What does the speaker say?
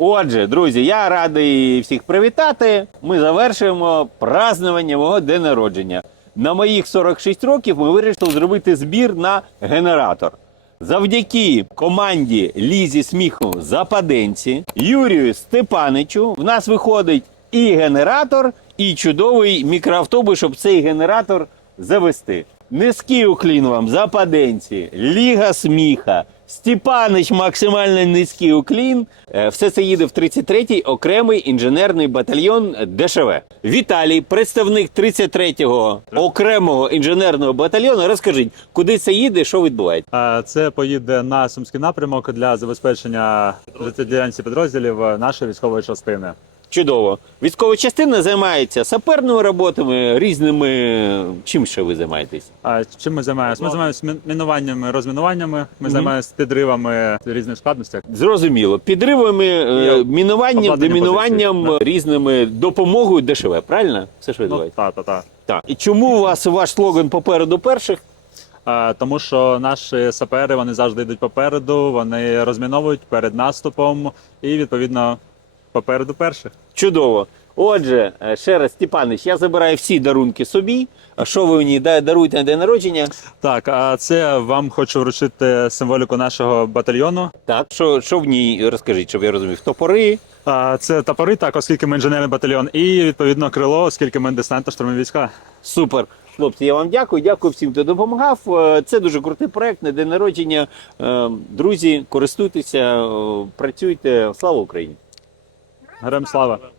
Отже, друзі, я радий всіх привітати. Ми завершуємо празднування мого день народження. На моїх 46 років ми вирішили зробити збір на генератор. Завдяки команді Лізі Сміху Западенці, Юрію Степаничу, в нас виходить і генератор, і чудовий мікроавтобус, щоб цей генератор завести. Низький уклін вам, Западенці, Ліга Сміха, Степанич максимально низький уклін. Е, Все це їде в 33-й окремий інженерний батальйон ДШВ. Віталій, представник 33-го окремого інженерного батальйону. Розкажіть, куди це їде, що відбувається? Це поїде на сумський напрямок для забезпечення життєдіяльності підрозділів нашої військової частини. Чудово. Військова частина займається саперними роботами, різними. Чим ще ви займаєтесь? А чим ми займаємося? Ми займаємося мін- мінуваннями, розмінуваннями. Ми займаємося підривами різних складностей. Зрозуміло, підривами, е, Я- мінуванням, обладнання демінуванням, позиції, різними допомогою ДШВ, правильно? Все що Ну, відбувається? та, та, та. Так. І чому у вас ваш слоган попереду перших? А, Тому що наші сапери вони завжди йдуть попереду, вони розміновують перед наступом і відповідно попереду перших. Чудово. Отже, е, ще раз, Степанич, я забираю всі дарунки собі. А що ви мені да- даруєте на день народження? Так, а це вам хочу вручити символіку нашого батальйону. Так, що, що в ній розкажіть, щоб я розумів? Топори. А, Це топори, так, оскільки ми інженерний батальйон, і відповідно крило, оскільки ми десантно штурмові війська. Супер. Хлопці, я вам дякую. Дякую всім, хто допомагав. Е, Це дуже крутий проект на день народження. Е, Друзі, користуйтеся, працюйте. Слава Україні! Героям слава!